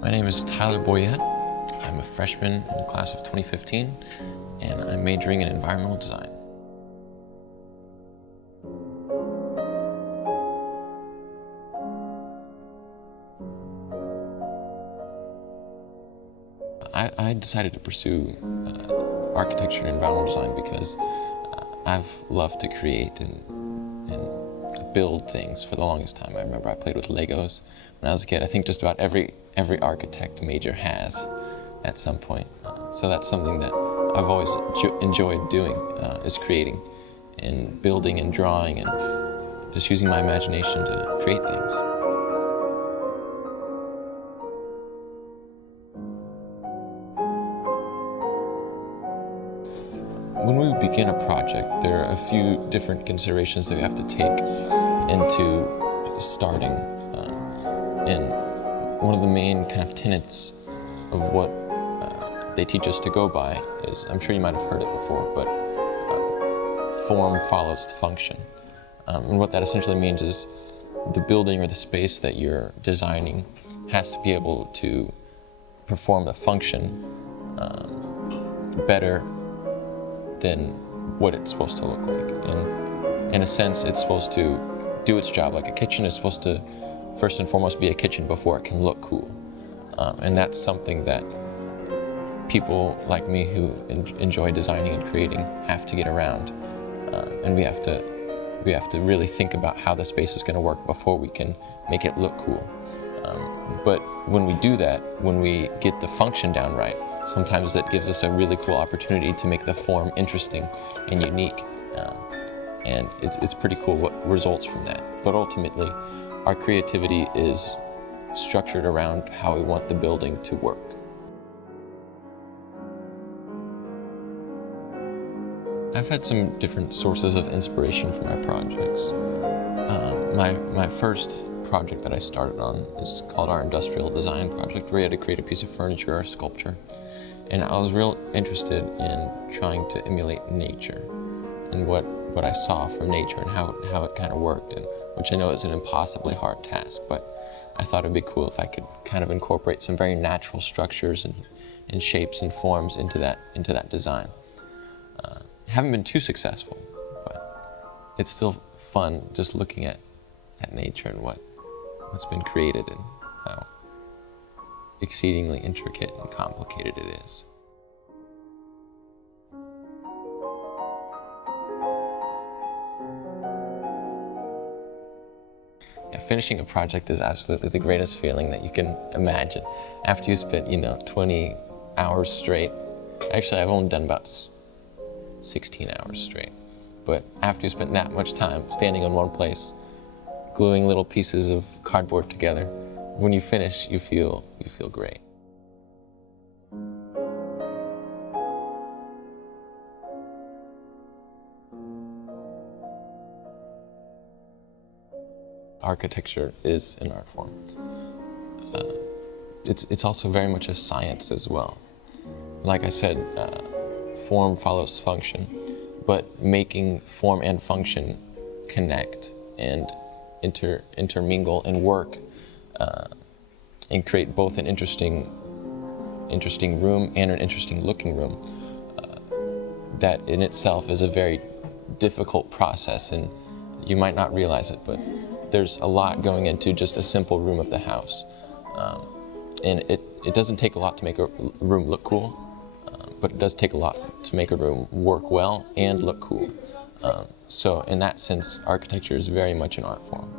My name is Tyler Boyett. I'm a freshman in the class of 2015, and I'm majoring in environmental design. I decided to pursue architecture and environmental design because I've loved to create and build things for the longest time. I remember I played with Legos when I was a kid. I think just about every architect major has at some point. So that's something that I've always enjoyed doing, is creating and building and drawing and just using my imagination to create things. When we begin a project, there are a few different considerations that we have to take into starting. And one of the main kind of tenets of what they teach us to go by is, I'm sure you might have heard it before, but form follows the function. And what that essentially means is the building or the space that you're designing has to be able to perform the function better than what it's supposed to look like. And in a sense, it's supposed to do its job. Like a kitchen is supposed to first and foremost be a kitchen before it can look cool. And that's something that people like me who enjoy designing and creating have to get around. And we have to really think about how the space is going to work before we can make it look cool. But when we do that, when we get the function down right, sometimes that gives us a really cool opportunity to make the form interesting and unique. And it's pretty cool what results from that. But ultimately, our creativity is structured around how we want the building to work. I've had some different sources of inspiration for my projects. My first project that I started on is called our industrial design project, where we had to create a piece of furniture or sculpture. And I was real interested in trying to emulate nature and what I saw from nature and how it kind of worked, and which I know is an impossibly hard task, but I thought it'd be cool if I could kind of incorporate some very natural structures and shapes and forms into that design. Haven't been too successful, but it's still fun just looking at nature and what's been created and how exceedingly intricate and complicated it is. Yeah, finishing a project is absolutely the greatest feeling that you can imagine. After you spent, 20 hours straight. Actually, I've only done about 16 hours straight. But after you spent that much time standing in one place, gluing little pieces of cardboard together, when you finish, you feel great. Architecture is an art form. It's also very much a science as well. Like I said, form follows function, but making form and function connect and intermingle and work and create both an interesting room and an interesting looking room. That in itself is a very difficult process, and you might not realize it, but there's a lot going into just a simple room of the house. And it doesn't take a lot to make a room look cool, but it does take a lot to make a room work well and look cool. So in that sense, architecture is very much an art form.